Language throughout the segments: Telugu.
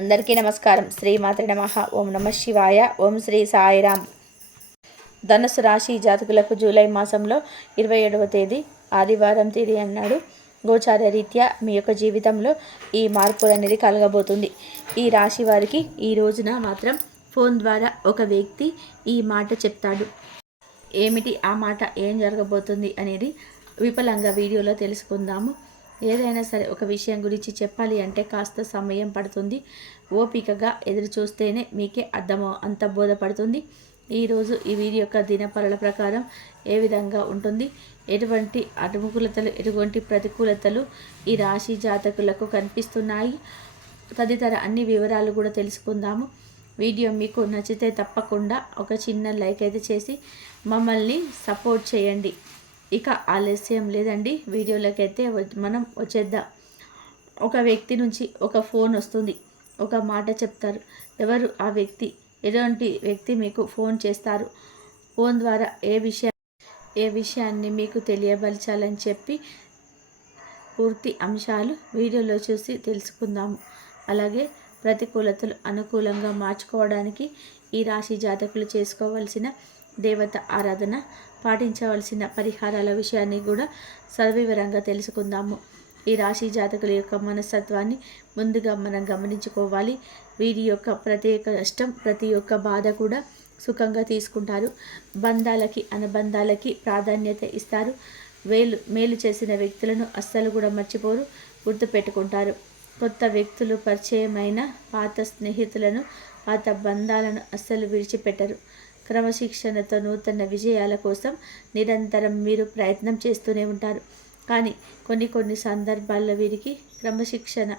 అందరికీ నమస్కారం. శ్రీమాత్రే నమః. ఓం నమ శివాయ. ఓం శ్రీ సాయిరామ్. ధనుసు రాశి జాతకులకు జూలై మాసంలో 27వ తేదీ ఆదివారం తేదీ అన్నాడు గోచార రీత్యా మీ యొక్క జీవితంలో ఈ మార్పు అనేది కలగబోతుంది. ఈ రాశి వారికి ఈ రోజున మాత్రం ఫోన్ ద్వారా ఒక వ్యక్తి ఈ మాట చెప్తాడు. ఏమిటి ఆ మాట, ఏం జరగబోతుంది అనేది విపులంగా వీడియోలో తెలుసుకుందాము. ఏదైనా సరే ఒక విషయం గురించి చెప్పాలి అంటే కాస్త సమయం పడుతుంది. ఓపికగా ఎదురు చూస్తేనే మీకే అంత బోధపడుతుంది. ఈరోజు ఈ వీడియో యొక్క దినఫలాల ప్రకారం ఏ విధంగా ఉంటుంది, ఎటువంటి అనుకూలతలు ఎటువంటి ప్రతికూలతలు ఈ రాశి జాతకులకు కనిపిస్తున్నాయి తదితర అన్ని వివరాలు కూడా తెలుసుకుందాము. వీడియో మీకు నచ్చితే తప్పకుండా ఒక చిన్న లైక్ అయితే చేసి మమ్మల్ని సపోర్ట్ చేయండి. ఇక ఆలస్యం లేదండి, వీడియోలోకి అయితే మనం వచ్చేద్దాం. ఒక వ్యక్తి నుంచి ఒక ఫోన్ వస్తుంది, ఒక మాట చెప్తారు. ఎవరు ఆ వ్యక్తి, ఎటువంటి వ్యక్తి మీకు ఫోన్ చేస్తారు, ఫోన్ ద్వారా ఏ విషయాన్ని మీకు తెలియపరచాలని చెప్పి పూర్తి అంశాలు వీడియోలో చూసి తెలుసుకుందాము. అలాగే ప్రతికూలతలు అనుకూలంగా మార్చుకోవడానికి ఈ రాశి జాతకులు చేసుకోవాల్సిన దేవత ఆరాధన, పాటించవలసిన పరిహారాల విషయాన్ని కూడా సవివరంగా తెలుసుకుందాము. ఈ రాశి జాతకుల యొక్క మనస్తత్వాన్ని ముందుగా మనం గమనించుకోవాలి. వీరి యొక్క ప్రత్యేక కష్టం, ప్రతి ఒక్క బాధ కూడా సుఖంగా తీసుకుంటారు. బంధాలకి అనుబంధాలకి ప్రాధాన్యత ఇస్తారు. మేలు చేసిన వ్యక్తులను అస్సలు కూడా మర్చిపోరు, గుర్తుపెట్టుకుంటారు. కొత్త వ్యక్తులు పరిచయమైన పాత స్నేహితులను, పాత బంధాలను అస్సలు విడిచిపెట్టరు. క్రమశిక్షణతో నూతన విజయాల కోసం నిరంతరం మీరు ప్రయత్నం చేస్తూనే ఉంటారు. కానీ కొన్ని సందర్భాల్లో వీరికి క్రమశిక్షణ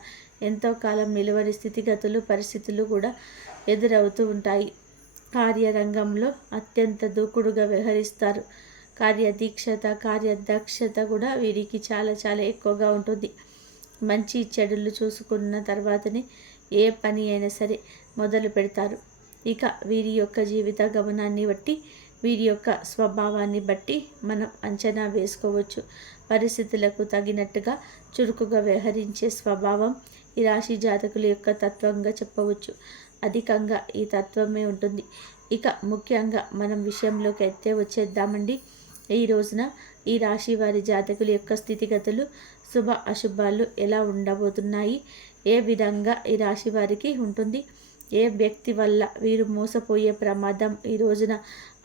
ఎంతో కాలం నిలవని స్థితిగతులు, పరిస్థితులు కూడా ఎదురవుతూ ఉంటాయి. కార్యరంగంలో అత్యంత దూకుడుగా వ్యవహరిస్తారు. కార్యదక్షత కూడా వీరికి చాలా చాలా ఎక్కువగా ఉంటుంది. మంచి చెడులు చూసుకున్న తర్వాతనే ఏ పని అయినా సరే మొదలు పెడతారు. ఇక వీరి యొక్క జీవిత గమనాన్ని బట్టి, వీరి యొక్క స్వభావాన్ని బట్టి మనం అంచనా వేసుకోవచ్చు. పరిస్థితులకు తగినట్టుగా చురుకుగా వ్యవహరించే స్వభావం ఈ రాశి జాతకుల యొక్క తత్వంగా చెప్పవచ్చు. అధికంగా ఈ తత్వమే ఉంటుంది. ఇక ముఖ్యంగా మనం విషయంలోకి అయితే వచ్చేద్దామండి. ఈ రోజున ఈ రాశి వారి జాతకుల యొక్క స్థితిగతులు, శుభ అశుభాలు ఎలా ఉండబోతున్నాయి, ఏ విధంగా ఈ రాశి వారికి ఉంటుంది, ఏ వ్యక్తి వల్ల వీరు మోసపోయే ప్రమాదం ఈ రోజున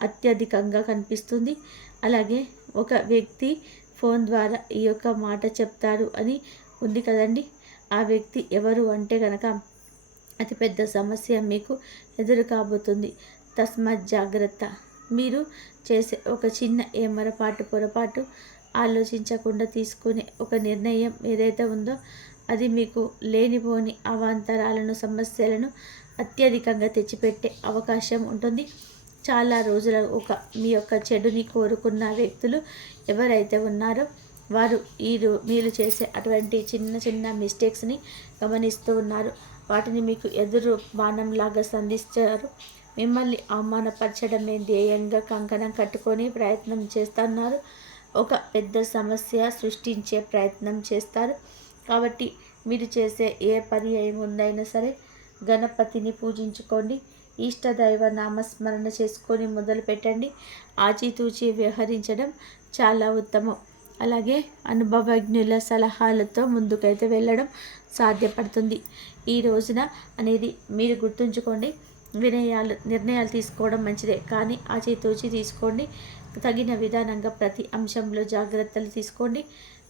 అత్యధికంగా కనిపిస్తుంది. అలాగే ఒక వ్యక్తి ఫోన్ ద్వారా ఈ యొక్క మాట చెప్తారు అని ఉంది కదండి. ఆ వ్యక్తి ఎవరు అంటే కనుక అతిపెద్ద సమస్య మీకు ఎదురు కాబోతుంది. తస్మత్ జాగ్రత్త. మీరు చేసే ఒక చిన్న పొరపాటు ఆలోచించకుండా తీసుకునే ఒక నిర్ణయం ఏదైతే ఉందో అది మీకు లేనిపోని అవాంతరాలను, సమస్యలను అత్యధికంగా తెచ్చిపెట్టే అవకాశం ఉంటుంది. చాలా రోజుల మీ యొక్క చెడుని కోరుకున్న వ్యక్తులు ఎవరైతే ఉన్నారో వారు మీరు చేసే అటువంటి చిన్న మిస్టేక్స్ని గమనిస్తూ ఉన్నారు. వాటిని మీకు ఎదురు బాణంలాగా సంధిస్తారు. మిమ్మల్ని అవమానపరచడమే ధ్యేయంగా కంకణం కట్టుకొని ప్రయత్నం చేస్తున్నారు. ఒక పెద్ద సమస్య సృష్టించే ప్రయత్నం చేస్తారు. కాబట్టి మీరు చేసే ఏ పని ఏముందైనా సరే గణపతిని పూజించుకోండి. ఇష్టదైవ నామస్మరణ చేసుకొని మొదలు పెట్టండి. ఆచితూచి వ్యవహరించడం చాలా ఉత్తమం. అలాగే అనుభవజ్ఞుల సలహాలతో ముందుకైతే వెళ్ళడం సాధ్యపడుతుంది. ఈ రోజున అనేది మీరు గుర్తుంచుకోండి. నిర్ణయాలు తీసుకోవడం మంచిదే, కానీ ఆచితూచి తీసుకోండి. తగిన విధానంగా ప్రతి అంశంలో జాగ్రత్తలు తీసుకోండి.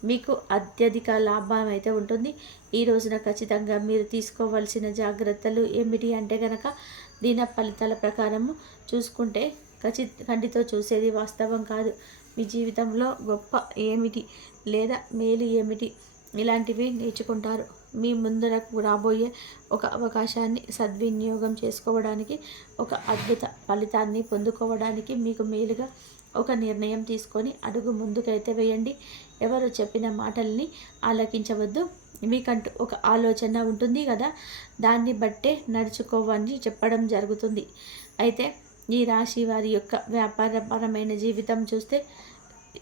మీకు అత్యధిక లాభం అయితే ఉంటుంది. ఈ రోజున ఖచ్చితంగా మీరు తీసుకోవాల్సిన జాగ్రత్తలు ఏమిటి అంటే కనుక దీన ఫలితాల ప్రకారము చూసుకుంటే కంటితో చూసేది వాస్తవం కాదు. మీ జీవితంలో గొప్ప ఏమిటి లేదా మేలు ఏమిటి ఇలాంటివి నేర్చుకుంటారు. మీ ముందరకు రాబోయే ఒక అవకాశాన్ని సద్వినియోగం చేసుకోవడానికి, ఒక అద్భుత ఫలితాన్ని పొందుకోవడానికి మీకు మేలుగా ఒక నిర్ణయం తీసుకొని అడుగు ముందుకైతే వేయండి. ఎవరు చెప్పిన మాటల్ని ఆలకించవద్దు. మీకంటూ ఒక ఆలోచన ఉంటుంది కదా, దాన్ని బట్టే నడుచుకోవని చెప్పడం జరుగుతుంది. అయితే ఈ రాశి వారి యొక్క వ్యాపారపరమైన జీవితం చూస్తే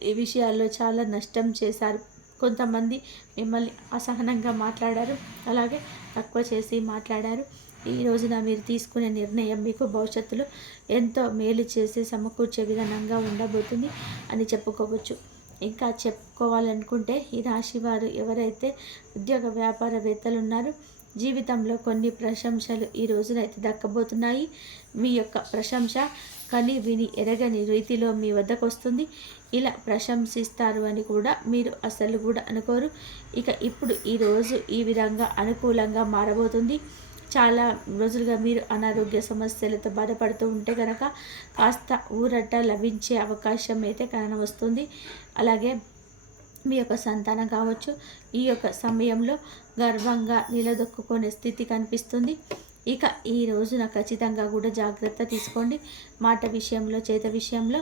ఈ విషయాల్లో చాలా నష్టం చేశారు. కొంతమంది మిమ్మల్ని అసహనంగా మాట్లాడారు. అలాగే తక్కువ చేసి మాట్లాడారు. ఈ రోజున మీరు తీసుకునే నిర్ణయం మీకు భవిష్యత్తులో ఎంతో మేలు చేసి సమకూర్చే విధానంగా ఉండబోతుంది అని చెప్పుకోవచ్చు. ఇంకా చెప్పుకోవాలనుకుంటే ఈ రాశి వారు ఎవరైతే ఉద్యోగ వ్యాపారవేత్తలు ఉన్నారో జీవితంలో కొన్ని ప్రశంసలు ఈ రోజునైతే దక్కబోతున్నాయి. మీ యొక్క ప్రశంస కని విని ఎరగని రీతిలో మీ వద్దకు వస్తుంది. ఇలా ప్రశంసిస్తారు అని కూడా మీరు అసలు కూడా అనుకోరు. ఇక ఇప్పుడు ఈరోజు ఈ విధంగా అనుకూలంగా మారబోతుంది. చాలా రోజులుగా మీరు అనారోగ్య సమస్యలతో బాధపడుతూ ఉంటే కనుక కాస్త ఊరట లభించే అవకాశం అయితే వస్తుంది. అలాగే మీ యొక్క సంతానం కావచ్చు ఈ యొక్క సమయంలో గర్వంగా నిలదొక్కునే స్థితి కనిపిస్తుంది. ఇక ఈ రోజున ఖచ్చితంగా కూడా జాగ్రత్త తీసుకోండి. మాట విషయంలో చేత విషయంలో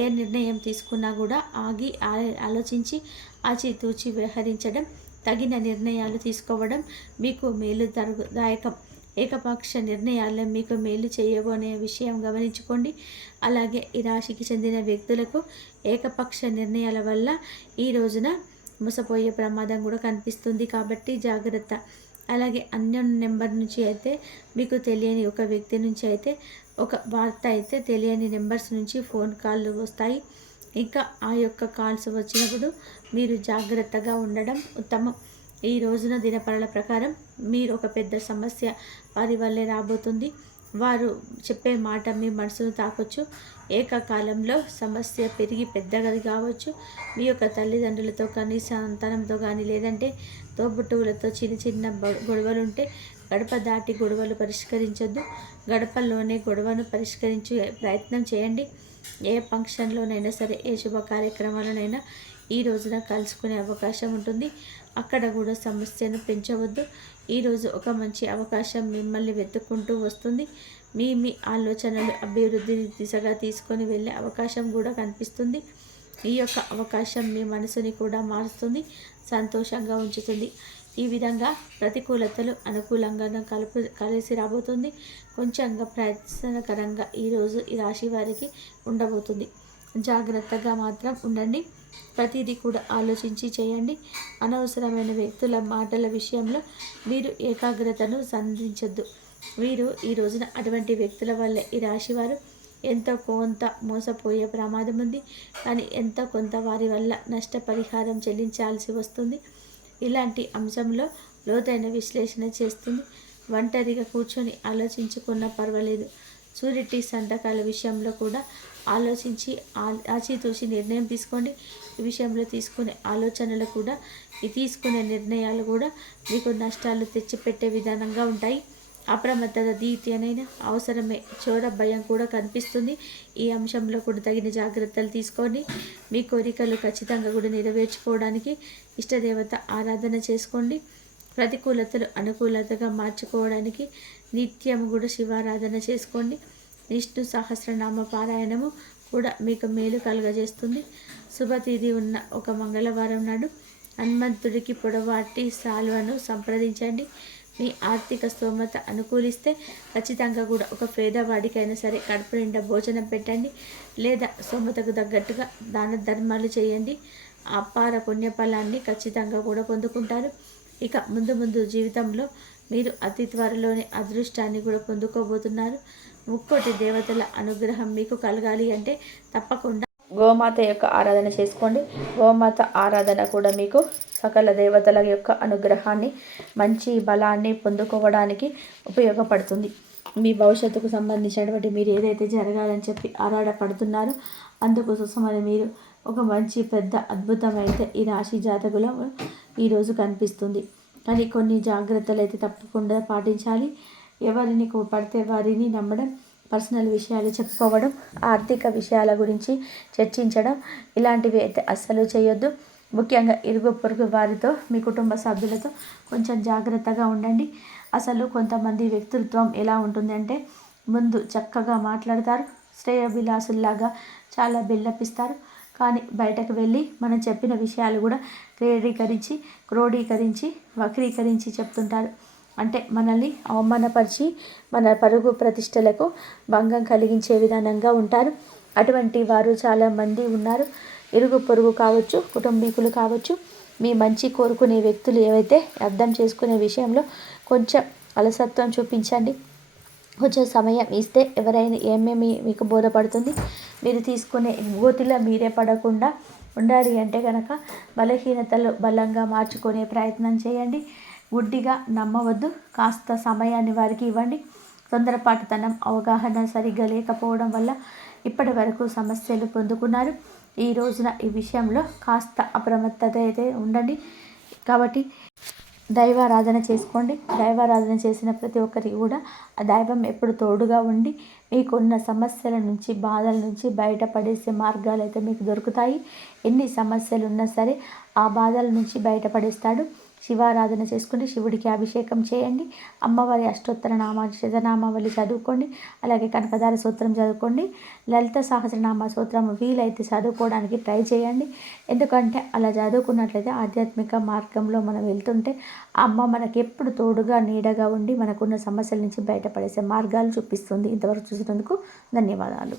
ఏ నిర్ణయం తీసుకున్నా కూడా ఆగి ఆలోచించి ఆచితూచి వ్యవహరించడం, తగిన నిర్ణయాలు తీసుకోవడం మీకు మేలుదాయకం. ఏకపక్ష నిర్ణయాల్లో మీకు మేలు చేయబోనే విషయం గమనించుకోండి. అలాగే ఈ రాశికి చెందిన వ్యక్తులకు ఏకపక్ష నిర్ణయాల వల్ల ఈ రోజున మోసపోయే ప్రమాదం కూడా కనిపిస్తుంది. కాబట్టి జాగ్రత్త. అలాగే అన్యోన్ నెంబర్ నుంచి అయితే మీకు తెలియని ఒక వ్యక్తి నుంచి అయితే ఒక వార్త అయితే తెలియని నెంబర్స్ నుంచి ఫోన్ కాళ్ళు వస్తాయి. ఇంకా ఆ యొక్క కాల్స్ వచ్చినప్పుడు మీరు జాగ్రత్తగా ఉండడం ఉత్తమం. ఈ రోజున దినపరల ప్రకారం మీరు ఒక పెద్ద సమస్య వారి వల్లే రాబోతుంది. వారు చెప్పే మాట మీ మనసును తాకొచ్చు. ఏకకాలంలో సమస్య పెరిగి పెద్దగా కావచ్చు. మీ యొక్క తల్లిదండ్రులతో కానీ సంతానంతో కానీ లేదంటే తోబుట్టువులతో చిన్న చిన్న గొడవలుంటే గడప దాటి గొడవలు పరిష్కరించొద్దు. గడపలోనే గొడవను పరిష్కరించే ప్రయత్నం చేయండి. ఏ ఫంక్షన్లోనైనా సరే ఏ శుభ కార్యక్రమాలనైనా ఈ రోజున కలుసుకునే అవకాశం ఉంటుంది. అక్కడ కూడా సమస్యను పెంచవద్దు. ఈరోజు ఒక మంచి అవకాశం మిమ్మల్ని వెతుక్కుంటూ వస్తుంది. మీ ఆలోచనలు అభివృద్ధిని దిశగా తీసుకొని వెళ్ళే అవకాశం కూడా కనిపిస్తుంది. ఈ యొక్క అవకాశం మీ మనసుని కూడా మారుస్తుంది, సంతోషంగా ఉంచుతుంది. ఈ విధంగా ప్రతికూలతలు అనుకూలంగా కలిసి రాబోతుంది. కొంచెంగా ప్రయత్నకరంగా ఈరోజు ఈ రాశి వారికి ఉండబోతుంది. జాగ్రత్తగా మాత్రం ఉండండి. ప్రతిదీ కూడా ఆలోచించి చేయండి. అనవసరమైన వ్యక్తుల మాటల విషయంలో మీరు ఏకాగ్రతను సంధించొద్దు. వీరు ఈ రోజున అటువంటి వ్యక్తుల వల్లే ఈ రాశివారు ఎంతో కొంత మోసపోయే ప్రమాదం ఉంది. కానీ ఎంతో కొంత వారి వల్ల నష్టపరిహారం చెల్లించాల్సి వస్తుంది. ఇలాంటి అంశంలో లోతైన విశ్లేషణ చేస్తుంది. ఒంటరిగా కూర్చొని ఆలోచించుకున్నా పర్వాలేదు. సూరిటీ సంతకాల విషయంలో కూడా ఆలోచించి ఆచితూచి నిర్ణయం తీసుకోండి. ఈ విషయంలో తీసుకునే ఆలోచనలు కూడా తీసుకునే నిర్ణయాలు కూడా మీకు నష్టాలు తెచ్చిపెట్టే విధానంగా ఉంటాయి. అప్రమత్తత దీత్యనైనా అవసరమే. చోర భయం కూడా కనిపిస్తుంది. ఈ అంశంలో కూడా తగిన జాగ్రత్తలు తీసుకోండి. మీ కోరికలు ఖచ్చితంగా కూడా నెరవేర్చుకోవడానికి ఇష్టదేవత ఆరాధన చేసుకోండి. ప్రతికూలతలు అనుకూలతగా మార్చుకోవడానికి నిత్యం కూడా శివారాధన చేసుకోండి. విష్ణు సహస్రనామ పారాయణము కూడా మీకు మేలు కలుగజేస్తుంది. శుభతిథి ఉన్న ఒక మంగళవారం నాడు హనుమంతుడికి పొడవాటి సాల్వను సంప్రదించండి. మీ ఆర్థిక స్తోమత అనుకూలిస్తే ఖచ్చితంగా కూడా ఒక పేదవాడికైనా సరే కడుపు నిండా భోజనం పెట్టండి, లేదా స్తోమతకు తగ్గట్టుగా దాన ధర్మాలు చేయండి. అపార పుణ్యఫలాన్ని ఖచ్చితంగా కూడా పొందుకుంటారు. ఇక ముందు జీవితంలో మీరు అతి త్వరలోనే అదృష్టాన్ని కూడా పొందుకోబోతున్నారు. ముక్కోటి దేవతల అనుగ్రహం మీకు కలగాలి అంటే తప్పకుండా గోమాత యొక్క ఆరాధన చేసుకోండి. గోమాత ఆరాధన కూడా మీకు సకల దేవతల యొక్క అనుగ్రహాన్ని, మంచి బలాన్ని పొందుకోవడానికి ఉపయోగపడుతుంది. మీ భవిష్యత్తుకు సంబంధించినటువంటి మీరు ఏదైతే జరగాలని చెప్పి ఆరాటపడుతున్నారో అందుకోసమని మీరు ఒక మంచి పెద్ద అద్భుతం అయితే ఈ రాశి జాతకులో ఈరోజు కనిపిస్తుంది. కానీ కొన్ని జాగ్రత్తలు అయితే తప్పకుండా పాటించాలి. ఎవరిని పడితే వారిని నమ్మడం, పర్సనల్ విషయాలు చెప్పుకోవడం, ఆర్థిక విషయాల గురించి చర్చించడం ఇలాంటివి అయితే అస్సలు చేయొద్దు. ముఖ్యంగా ఇరుగు పొరుగు వారితో, మీ కుటుంబ సభ్యులతో కొంచెం జాగ్రత్తగా ఉండండి. అసలు కొంతమంది వ్యక్తిత్వం ఎలా ఉంటుంది ముందు చక్కగా మాట్లాడతారు, శ్రేయోభిలాసుల్లాగా చాలా బిల్డపిస్తారు. కానీ బయటకు వెళ్ళి మనం చెప్పిన విషయాలు కూడా క్రోడీకరించి వక్రీకరించి చెప్తుంటారు. అంటే మనల్ని అవమానపరిచి మన పరుగు ప్రతిష్టలకు భంగం కలిగించే విధానంగా ఉంటారు. అటువంటి వారు చాలామంది ఉన్నారు. ఇరుగు పొరుగు కావచ్చు, కుటుంబీకులు కావచ్చు, మీ మంచి కోరుకునే వ్యక్తులు ఏవైతే అర్థం చేసుకునే విషయంలో కొంచెం అలసత్వం చూపించండి. కొంచెం సమయం ఇస్తే ఎవరైనా ఏమేమి మీకు బోధపడుతుంది. మీరు తీసుకునే గోతిలో మీరే పడకుండా ఉండాలి అంటే కనుక బలహీనతలు బలంగా మార్చుకునే ప్రయత్నం చేయండి. గుడ్డిగా నమ్మవద్దు. కాస్త సమయాన్ని వారికి ఇవ్వండి. తొందరపాటుతనం, అవగాహన సరిగ్గా లేకపోవడం వల్ల ఇప్పటి వరకు సమస్యలు పొందుకున్నారు. ఈ రోజున ఈ విషయంలో కాస్త అప్రమత్తత అయితే ఉండండి. కాబట్టి దైవారాధన చేసుకోండి. దైవారాధన చేసిన ప్రతి ఒక్కరికి కూడా ఆ దైవం ఎప్పుడు తోడుగా ఉండి మీకున్న సమస్యల నుంచి, బాధల నుంచి బయటపడేసే మార్గాలు అయితే మీకు దొరుకుతాయి. ఎన్ని సమస్యలు ఉన్నా సరే ఆ బాధల నుంచి బయటపడేస్తాడు. శివారాధన చేసుకుని శివుడికి అభిషేకం చేయండి. అమ్మవారి అష్టోత్తర శతనామావళి చదువుకోండి. అలాగే కనకదార సూత్రం చదువుకోండి. లలిత సహస్రనామ సూత్రం వీలైతే చదువుకోవడానికి ట్రై చేయండి. ఎందుకంటే అలా చదువుకున్నట్లయితే ఆధ్యాత్మిక మార్గంలో మనం వెళ్తుంటే ఆ అమ్మ మనకి ఎప్పుడు తోడుగా నీడగా ఉండి మనకున్న సమస్యల నుంచి బయటపడేసే మార్గాలు చూపిస్తుంది. ఇంతవరకు చూసినందుకు ధన్యవాదాలు.